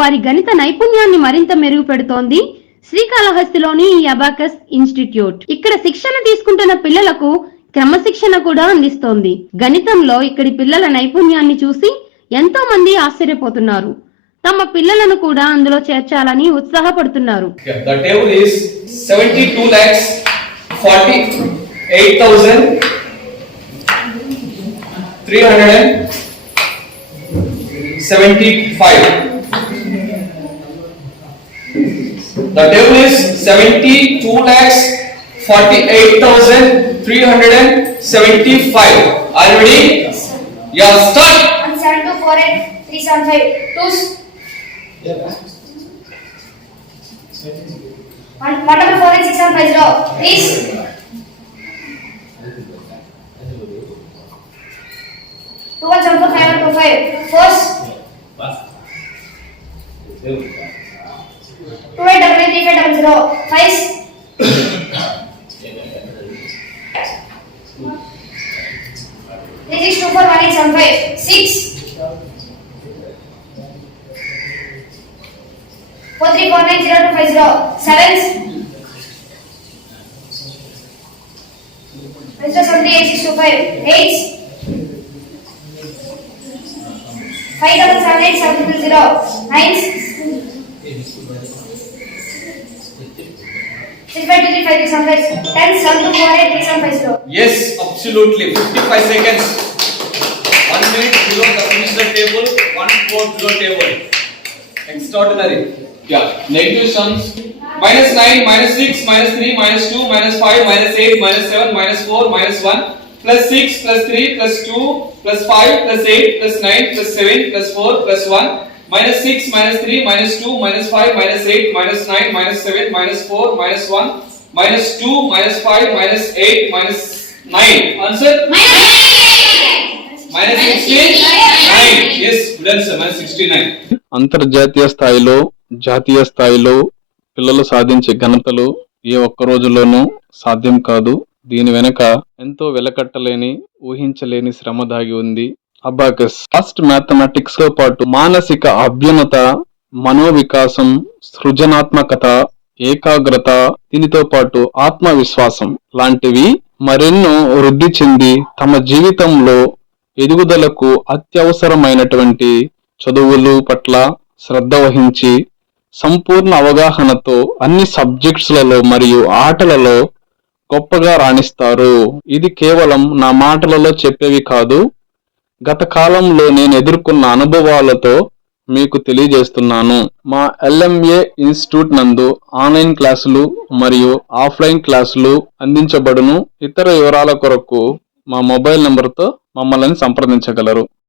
వారి గణిత నైపుణ్యాన్ని మరింత మెరుగుపెడుతోంది శ్రీకాళహస్తిలోని ఈ అబాకస్ ఇన్స్టిట్యూట్. ఇక్కడ శిక్షణ తీసుకుంటున్న పిల్లలకు క్రమశిక్షణ కూడా అందిస్తోంది. గణితంలో ఇక్కడి పిల్లల నైపుణ్యాన్ని చూసి ఎంతో మంది ఆశ్చర్యపోతున్నారు. తమ పిల్లలను కూడా అందులో చేర్చాలని ఉత్సాహపడుతున్నారు. The table is 72,48,375. The table is 72,48,375. Are you ready? Yeah, start. 17248,375. 2s. 148,650. 3s. 2174,525. 4s. 28,350. 5s. 3624,1875. 6. 4349,0250. 7s. 78,625. 8s. 5,778,700. 9s. 65,235,600. 10s. 7248,350. Yes, absolutely. 55 seconds. 1 minute below the finish the table. 1/4 below table. Extraordinary. Yeah. Negative sums. -9, -6, -3, -2, -5, -8, -7, -4, -1, +6, +3, +2, +5, +8, +9, +7, +4, +1, -6, -3, -2, -5, -8, -9, -7, -4, -1, -2, -5, -8, -9. Answer? -69. Yes, good answer. -69. అంతర్జాతీయ స్థాయిలో, జాతీయ స్థాయిలో పిల్లలు సాధించే ఘనతలు ఏ ఒక్క రోజులోనూ సాధ్యం కాదు. దీని వెనక ఎంతో వెలకట్టలేని, ఊహించలేని శ్రమ దాగి ఉంది. అబాకస్ ఫాస్ట్ మ్యాథమెటిక్స్ తో పాటు మానసిక అభ్యున్నత, మనోవికాసం, సృజనాత్మకత, ఏకాగ్రత, దీనితో పాటు ఆత్మవిశ్వాసం లాంటివి మరెన్నో వృద్ధి చెంది తమ జీవితంలో ఎదుగుదలకు అత్యవసరమైనటువంటి చదువులు పట్ల శ్రద్ధ వహించి సంపూర్ణ అవగాహనతో అన్ని సబ్జెక్ట్స్లలో మరియు ఆటలలో గొప్పగా రాణిస్తారు. ఇది కేవలం నా మాటలలో చెప్పేవి కాదు, గత కాలంలో నేను ఎదుర్కొన్న అనుభవాలతో మీకు తెలియజేస్తున్నాను. మా LMA ఇన్స్టిట్యూట్ నందు ఆన్లైన్ క్లాసులు మరియు ఆఫ్లైన్ క్లాసులు అందించబడును. ఇతర వివరాల కొరకు మా మొబైల్ నంబర్తో మమ్మల్ని సంప్రదించగలరు.